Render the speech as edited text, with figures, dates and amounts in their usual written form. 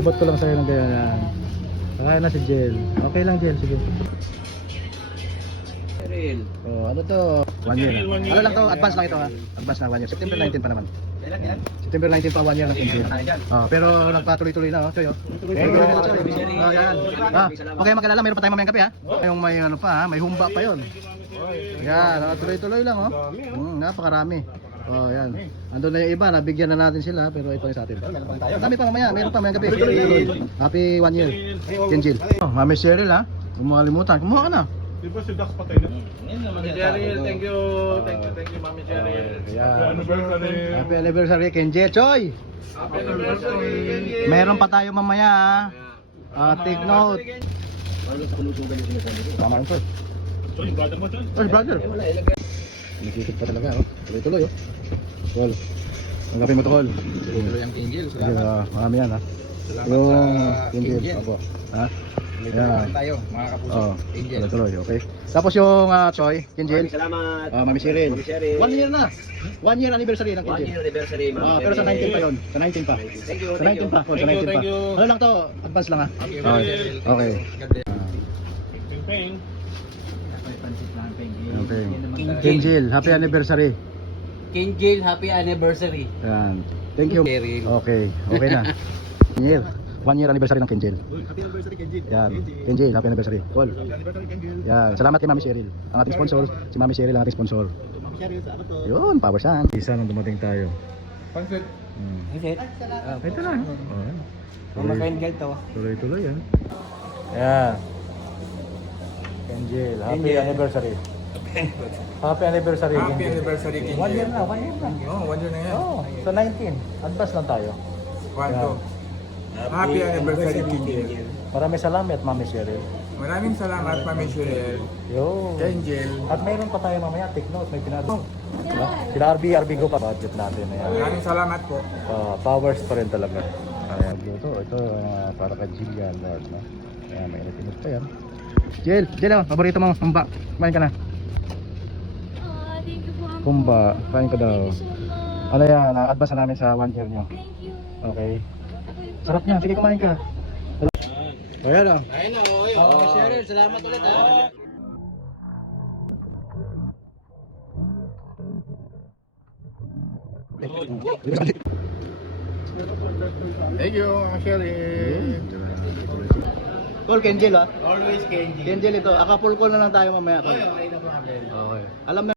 Abot ko lang sa'yo ng ganyan. Kaya na si Jel. Okay lang Jel, sige. Oh, ano to? 1 year lang. Ano lang to? Advance lang ito ha. Advance na 1 year. September 19 pa naman. September 19 pa 1 year lang Jel. Pero nagpatuloy-tuloy na oh. Choy oh. Thank you. Oh, yan. Okay, magkalala, mayroon pa tayong mamayang kape ha. Yung may ano pa ha, may humba pa 'yon. Yan, tuloy-tuloy lang oh. Napakarami. Oh, yan. Andun na yung iba, nabigyan na natin sila, pero ito yung sa atin. Dami pa mamaya, mayroon pa may gabi. Happy 1 year. Kenjil. Oh, Mami Cheryl ha. Kumalimutan. Kumuha ka na. Di ba si Dax patay na? Mami Cheryl, thank you, Mami Cheryl. Happy anniversary, Kenjil. Choy! Happy anniversary, Kenjil. Meron pa tayo mamaya ha. Take note. Tama rin to. Sorry, brother mo dyan. Oh, brother. Nakikip pa talaga oh. Tuloy-tuloy oh. Call. Tanggapin mo to, Call. Tuloy ang Kenjil. Marami yan ha. Yung Kenjil. Opo. Ha? Salamat tayo, mga kapuso. Oh, Kenjil. tuloy, okay. Tapos yung Choy, Kenjil. Salamat. Mami Cheryl. Mami Cheryl. 1 year na. 1 year anniversary ng 1 Kenjil. year anniversary, Mami Pero sa 19 pa yun. Sa 19 pa. Thank you, Sa 19 pa. Oh, sa 19 pa. Thank you. Ano lang to? Advance lang ha. Okay. Ping-ping. Okay. Kenjil, happy anniversary. Kenjil, happy anniversary. Yan. Thank you. Cheryl. Okay. Okay na. 1 year. 1 year anniversary ng Kenjil. Happy anniversary, Kenjil. Yan. Kenjil, happy anniversary. Call. Happy anniversary, Kenjil. Yan. Salamat kay Mami Cheryl. Ang ating sponsor, si Mami Cheryl ang ating sponsor. Mami Cheryl, sa ano to? Yun, power saan. Isa nang dumating tayo. Pansit. Ito na. Oh, Kumakain ka to. tuloy-tuloy yan. Yan. Kenjil, happy anniversary. Happy anniversary. Happy anniversary, Kenjil. 1 year na, 1 year na. Oh, 1 year na yan. Oh, sa 19. Advance lang tayo. 1, 2. Happy anniversary, Kenjil. Maraming salamat, Mami Cheryl. Maraming salamat, Mami Cheryl. Yo. Kenjil. At mayroon pa tayo mamaya, take note, may pinado. Diba? Sila RB Go pa budget natin na yan. Maraming salamat po. Powers pa rin talaga. Ayan, ito para kay Jill yan, Lord, no? Ayan, may natinod pa yan. Jill, oh, paborito mo, kumba. Kumain ka na. Thank you po. Kumba, kain ka daw. Thank you so much. Ano yan, advance na namin sa 1 year nyo. Thank you. Okay. Sarap niya, sige kumain ka. Ayan ah. Ayun na, oh, Cheryl, salamat ulit ha. Thank you, Mami Cheryl. Call Kenjil ah. Always Kenjil. Kenjil ito, Acapulco na lang tayo mamaya. Okay, no problem. Okay. Alam na